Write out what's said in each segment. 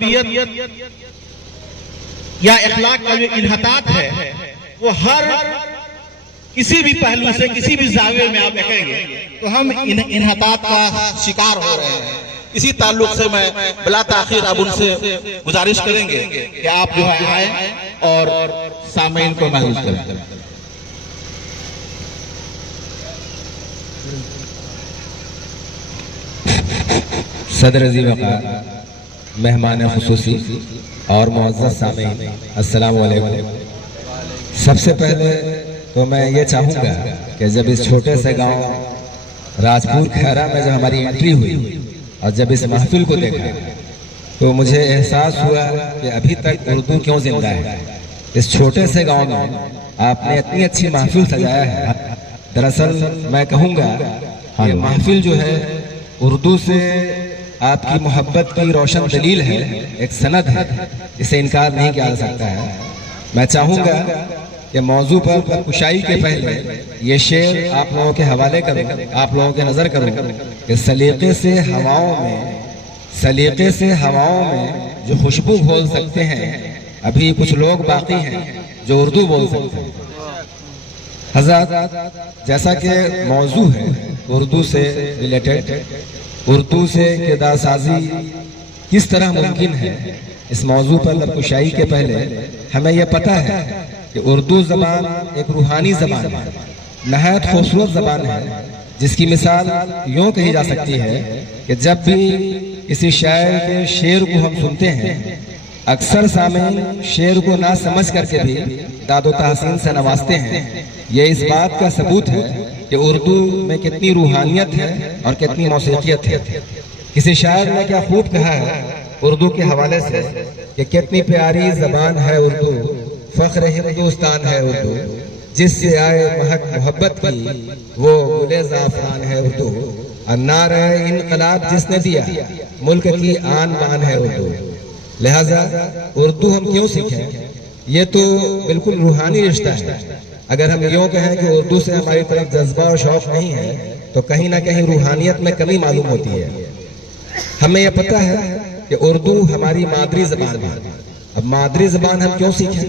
तरबियत या इखलाक का जो इन्हतात है वो हर किसी भी पहलू से किसी भी जावे में आप देखेंगे तो हम इन्हतात का शिकार हो रहे हैं। इसी ताल्लुक से मैं बिला ताखीर अब उनसे गुजारिश करेंगे कि आप जो है आए और सामीन को महसूस करें। सदर अज़ीम वक़ार, मेहमान खुसूसी और मुअज़्ज़ज़ सामीन, अस्सलामु अलैकुम। सबसे पहले तो मैं ये चाहूँगा कि जब इस छोटे से गांव राजपुर खैरा में जब हमारी एंट्री हुई और जब इस महफिल को देखा तो मुझे एहसास हुआ कि अभी तक उर्दू क्यों जिंदा है। इस छोटे से गांव में आपने इतनी अच्छी महफिल सजाया है। दरअसल मैं कहूँगा कि महफिल जो है उर्दू से आपकी मोहब्बत की रोशन दलील है, एक सनद है, इसे इनकार नहीं किया जा सकता है। मैं चाहूँगा कि मौजू पर कुशाई के पहले ये शेर आप लोगों के हवाले करूँ, आप लोगों के नज़र करूँ कि सलीके से हवाओं में जो खुशबू बोल सकते हैं, अभी कुछ लोग बाकी हैं जो उर्दू बोल सकते हैं। हज़रत, जैसा कि मौजू है उर्दू से रिलेटेड, उर्दू से किरदार साजी किस तरह मुमकिन है, इस मौजू पर लबकुशाई के पहले हमें यह पता है कि उर्दू ज़बान एक रूहानी ज़बान है, नहायत खूबसूरत ज़बान है, जिसकी मिसाल यूँ कही जा सकती है कि जब भी किसी शायर के शेर को हम सुनते हैं, अक्सर सामीन शेर को ना समझ करके भी दादो तहसीन से नवाजते हैं। ये इस बात का सबूत है कि उर्दू में कितनी रूहानियत है और कितनी मौसीकियत है। किसी शायर ने क्या खूब कहा है उर्दू के हवाले से कि कितनी प्यारी ज़बान है उर्दू, फ़ख्र हिंदुस्तान है उर्दू, जिससे आए महक मोहब्बत की वो गुले ज़ाफ़रान है उर्दू, अन्नार है इनकलाब जिसने दिया, मुल्क की आन बान है उर्दू। लिहाजा उर्दू हम क्यों सीखें, ये तो बिल्कुल रूहानी रिश्ता है। अगर हम यूँ कहें कि उर्दू से हमारी तरफ जज्बा और शौक नहीं है तो कहीं ना कहीं रूहानियत में कमी मालूम होती है। हमें यह पता है कि उर्दू हमारी मादरी ज़बान है। अब मादरी ज़बान हम क्यों सीखें,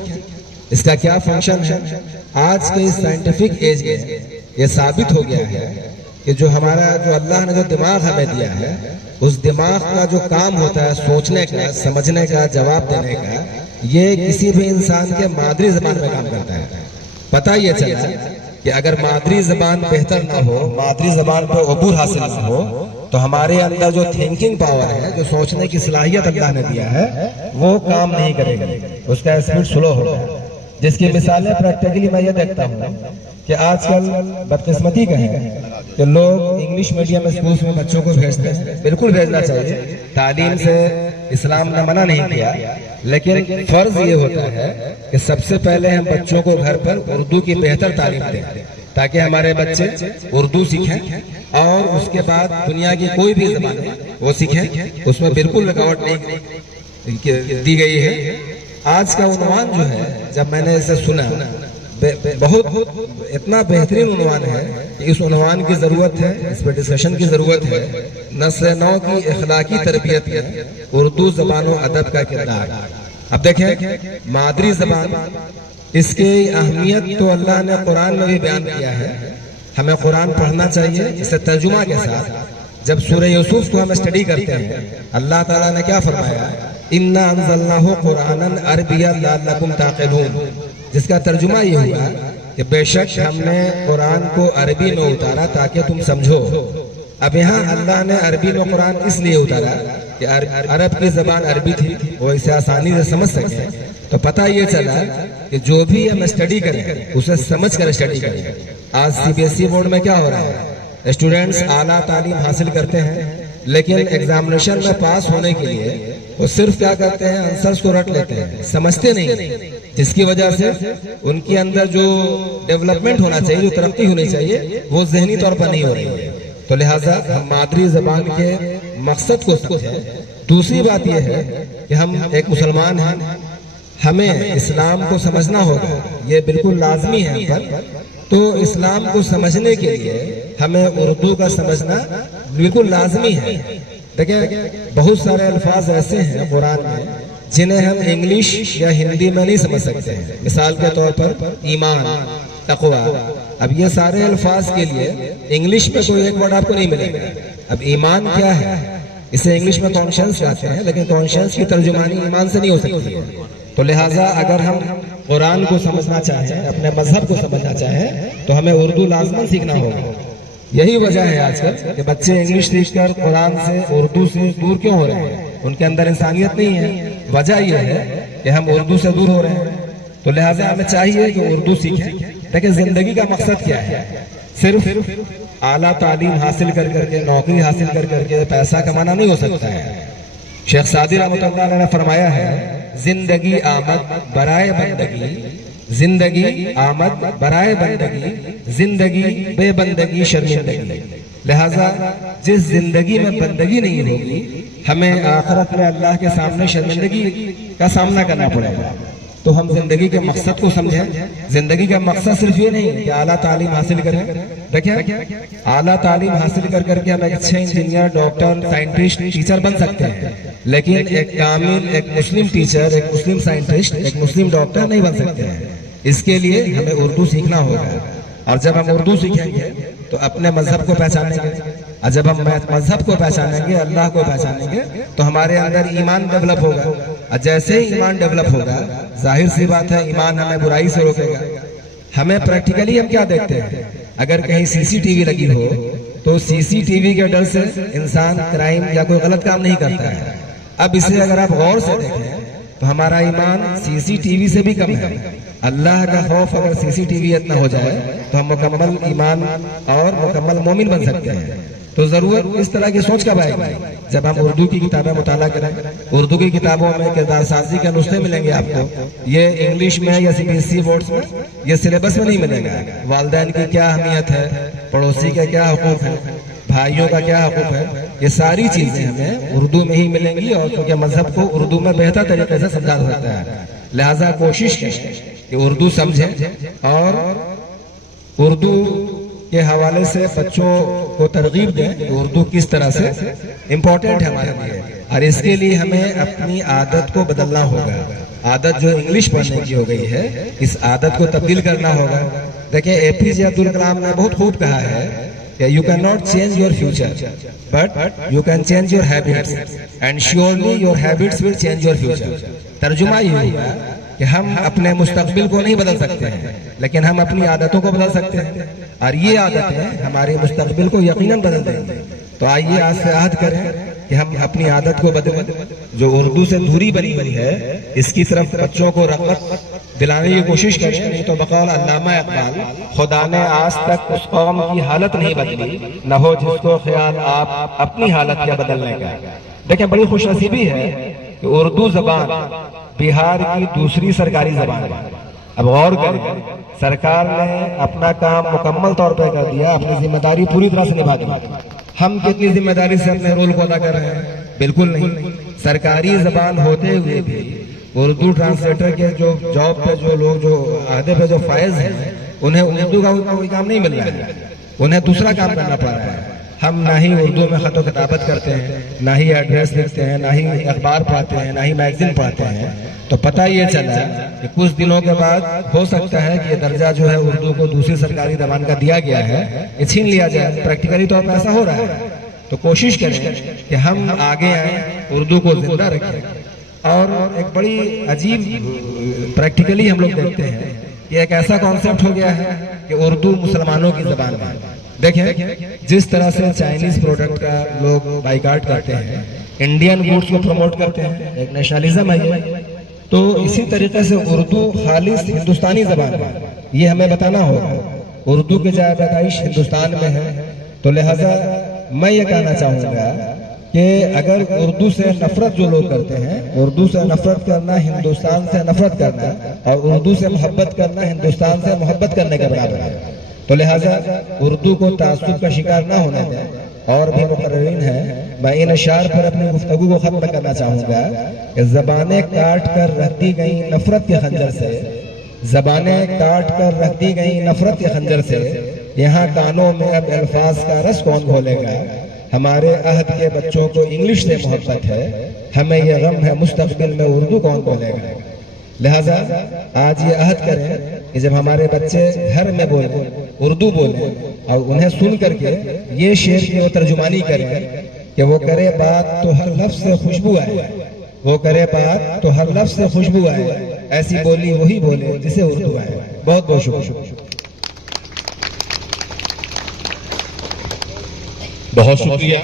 इसका क्या फंक्शन है? आज के इस साइंटिफिक एज में ये साबित हो गया है कि जो अल्लाह ने जो दिमाग हमें दिया है, उस दिमाग का जो काम होता है सोचने का, समझने का, जवाब देने का, ये किसी भी इंसान के मादरी ज़बान में काम करता है। पता ये चला कि अगर मादरी ज़बान बेहतर ना हो, मादरी ज़बान पर अबूर हासिल ना हो, तो हमारे अंदर जो थिंकिंग पावर है, जो सोचने की सलाहियत अल्लाह ने दिया है, वो काम नहीं करेगी, उसका स्पीड स्लो होगा। जिसकी मिसालें प्रैक्टिकली मैं ये देखता हूँ कि आजकल बदकिस्मती का है कि लोग इंग्लिश मीडियम स्कूल्स में बच्चों को भेजते हैं। बिल्कुल भेजना चाहिए, तालीम से इस्लाम ने मना नहीं किया, लेकिन फर्ज ये होता है कि सबसे पहले हम बच्चों को घर पर उर्दू की बेहतर तालीम दें ताकि हमारे बच्चे उर्दू सीखें और उसके बाद दुनिया की कोई भी ज़बान वो सीखें, उसमें बिल्कुल रुकावट नहीं दी गई है। आज का उन्वान जो है, जब मैंने इसे सुना, बहुत इतना बेहतरीन उन्वान है कि इस उन्वान की ज़रूरत है, इस पर डिस्कशन की ज़रूरत है। नस्ल नौ की इखलाकी तरबियत में उर्दू ज़बान व अदब का किरदार। अब देखें मादरी ज़बान, इसकी अहमियत तो अल्लाह ने कुरान में भी बयान किया है। हमें कुरान पढ़ना चाहिए इसे तर्जुमा के साथ। जब सूरह यूसुफ को हम स्टडी करते हैं, अल्लाह ताला ने क्या फरमाया, इन्ना अंज़लनाहु कुरानन अरबिय्यन लअल्लकुम ताक़िलून, जिसका तर्जुमा ये हुआ कि बेशक हमने कुरान को अरबी में उतारा ताकि तुम समझो। अब यहाँ अल्लाह ने अरबी में कुरान इसलिए उतारा कि अरब की ज़बान अरबी थी, वो इसे आसानी से समझ सके। तो पता ये चला कि जो भी हम स्टडी करें उसे समझ कर स्टडी करें। आज CBSE बोर्ड में क्या हो रहा है, स्टूडेंट्स आला तालीम हासिल करते हैं, लेकिन एग्जामिनेशन में पास होने के लिए वो सिर्फ क्या करते हैं, आंसर्स को रट लेते हैं, समझते नहीं, जिसकी वजह से उनके अंदर जो डेवलपमेंट होना चाहिए, जो तरक्की होनी चाहिए, वो ज़हनी तौर पर नहीं हो रही है। तो लिहाजा हम मादरी ज़बान के मकसद को समझें। दूसरी बात यह है कि हम एक मुसलमान हैं, हमें इस्लाम को समझना होगा, ये बिल्कुल लाजमी है हम पर। तो इस्लाम को समझने के लिए हमें उर्दू का समझना बिल्कुल लाजमी है। देखिए बहुत सारे अल्फाज ऐसे हैं कुरान में जिन्हें हम इंग्लिश या हिंदी में नहीं समझ सकते हैं। मिसाल के तौर पर ईमान, तकवा। अब ये सारे अल्फाज के लिए इंग्लिश में कोई एक वर्ड आपको नहीं मिलेगा। अब ईमान क्या है, इसे इंग्लिश में कॉन्शियंस कहते हैं, लेकिन कॉन्शियंस की तर्जुमानी ईमान से नहीं हो सकती है। तो लिहाजा अगर हम कुरान को समझना चाहें, अपने मजहब को समझना चाहें, तो हमें उर्दू लाजमन सीखना होगा। यही वजह है आजकल कि बच्चे इंग्लिश सीखकर कुरान से, उर्दू से दूर क्यों हो रहे हैं। उनके अंदर इंसानियत नहीं है। वजह यह है कि हम उर्दू से दूर हो रहे हैं। तो लिहाजा हमें चाहिए कि उर्दू सीखें। देखिए जिंदगी का मकसद क्या है, सिर्फ आला तालीम हासिल कर करके, नौकरी हासिल कर करके पैसा कमाना नहीं हो सकता है। शेख सादी रहमतुल्लाह अलैह ने फरमाया है, जिंदगी आमद बराए बंदगी, जिंदगी आमद बराए बंदगी, जिंदगी बेबंदगी शर्मिंदगी। लिहाजा जिस जिंदगी में बंदगी नहीं होगी, हमें आखिरत में अल्लाह के सामने शर्मिंदगी का सामना करना पड़ेगा। तो हम जिंदगी के मकसद को समझें। जिंदगी का मकसद सिर्फ ये नहीं है कि आला तालीम हासिल करें। देखिए आला तालीम हासिल कर करके हम एक अच्छे इंजीनियर, डॉक्टर, साइंटिस्ट, टीचर बन सकते हैं, लेकिन एक कामिल, एक मुस्लिम टीचर, एक मुस्लिम साइंटिस्ट, एक मुस्लिम डॉक्टर नहीं बन सकते हैं। इसके लिए हमें उर्दू सीखना होगा। और जब हम उर्दू सीखेंगे तो अपने मजहब को पहचानेंगे, और जब हम मजहब को पहचानेंगे, अल्लाह को पहचानेंगे, तो हमारे अंदर ईमान डेवलप होगा। और जैसे ही ईमान डेवलप होगा, जाहिर सी बात है ईमान हमें बुराई से रोकेगा। हमें प्रैक्टिकली हम क्या देखते हैं, अगर कहीं सीसीटीवी लगी हो तो सीसीटीवी के डर से इंसान क्राइम या कोई गलत काम नहीं करता है। अब इसे अगर आप गौर से देखें तो हमारा ईमान सीसीटीवी से भी कम है। अल्लाह का खौफ अगर सीसीटीवी इतना हो जाए तो हम मुकम्मल ईमान और मुकम्मल मोमिन बन सकते हैं। तो जरूरत इस तरह की सोच कब आएगी, जब हम उर्दू की किताबें मुताला करें। उर्दू की किताबों में किरदार साजी के नुस्खे मिलेंगे आपको। ये इंग्लिश में या सीबीएसई बोर्ड्स में ये सिलेबस में नहीं मिलेगा। वालिदैन की क्या अहमियत है, पड़ोसी का क्या हकूक है, भाइयों का क्या हकूक है, ये सारी चीजें हमें उर्दू में ही मिलेंगी। और क्योंकि मजहब को उर्दू में बेहतर तरीके से समझा सकता है, लिहाजा कोशिश करें कि उर्दू समझें और उर्दू के हवाले से बच्चों को तरगीब दें कि उर्दू किस तरह से इम्पोर्टेंट है हमारे लिए। और इसके लिए हमें अपनी आदत को बदलना होगा। आदत जो इंग्लिश पढ़ने की हो गई है, इस आदत को तब्दील करना होगा। देखिए एपीजे अब्दुल कलाम ने बहुत खूब कहा है कि you can not change your future but you can change your habits and surely your habits will change your future. तर्जुमा ये होगा कि हम अपने मुस्तकबिल को नहीं बदल सकते हैं, लेकिन हम अपनी आदतों को बदल सकते हैं। और ये आदतें हमारे मुस्तकबिल को यकीनन बदल देंगी। तो आइए आज से अहद करें कि हम अपनी आदत को बदलें। जो उर्दू से दूरी बनी हुई है, इसकी तरफ बच्चों को रग़बत दिलाने की कोशिश करें। नहीं तो बकौल अल्लामा इकबाल, खुदा ने आज तक उस कौम की हालत नहीं बदली, न हो जिसको ख्याल आप अपनी हालत क्या बदलने का। देखिए बड़ी खुशनसीबी है कि उर्दू जबान बिहार की दूसरी सरकारी जबान है। अब गौर करें, सरकार ने अपना काम मुकम्मल तौर पर कर दिया, अपनी जिम्मेदारी पूरी तरह से निभा दी। हम कितनी जिम्मेदारी से अपने रोल को अदा कर रहे हैं? बिल्कुल नहीं। सरकारी जबान होते हुए भी उर्दू ट्रांसलेटर के जो जॉब पे जो लोग जो अहदे पे जो फायज हैं, उन्हें उर्दू का कोई काम नहीं मिल रहा है, उन्हें दूसरा काम करना पड़ रहा है। हम ना ही उर्दू में खत किताबत करते हैं, ना ही एड्रेस लिखते हैं, ना ही अखबार पढ़ते हैं, ना ही मैगजीन पढ़ते हैं। तो पता ये चला कि कुछ दिनों के बाद हो सकता है कि ये दर्जा जो है उर्दू को दूसरी सरकारी जबान का दिया गया है, ये छीन लिया जाए। प्रैक्टिकली तौर पर ऐसा हो रहा है। तो कोशिश करें कि हम आगे आए, उर्दू को जिंदा रखें। और एक बड़ी अजीब प्रैक्टिकली हम लोग देखते हैं कि एक ऐसा कॉन्सेप्ट हो गया है कि उर्दू मुसलमानों की जबान है। देखें जिस तरह से चाइनीज प्रोडक्ट का लोग बाइकाट करते हैं, इंडियन गुड्स को प्रमोट करते हैं, एक नेशनलिज्म है ये। तो इसी तरीके से उर्दू खालिस हिंदुस्तानी जबान है, ये हमें बताना होगा। उर्दू की जाए पैदाइश हिंदुस्तान में है। तो लिहाजा मैं ये कहना चाहूँगा कि अगर उर्दू से नफरत जो लोग करते हैं, उर्दू से नफरत करना हिंदुस्तान से नफरत करना, और उर्दू से मोहब्बत करना हिंदुस्तान से मोहब्बत करने के बराबर है। तो लिहाजा उर्दू को तासुब का शिकार ना होने दें। और भी मुकर्रिरीन है, मैं इन अशार पर अपनी गुफ्तगू को खत्म करना चाहूँगा कि ज़बानें काट कर रख दी गई नफरत के खंजर से, ज़बानें काट कर रख दी गई नफरत के खंजर से, यहाँ कानों में अब अल्फाज का रस कौन घोलेगा। हमारे अहद के बच्चों को इंग्लिश से मोहब्बत है, हमें यह गम है मुस्तकबिल में उर्दू कौन बोलेगा। लिहाजा आज ये अहद करें कि जब हमारे बच्चे घर में बोले, उर्दू बोले और उन्हें सुन करके ये शेर की वो तर्जुमानी करें कि वो करे बात तो हर लफ्ज से खुशबू आए, वो करे बात तो हर लफ्ज से खुशबू आए, ऐसी बोली वही बोले जिसे उर्दू आए। बहुत बहुत शुक्रिया। बहुत शुक्रिया।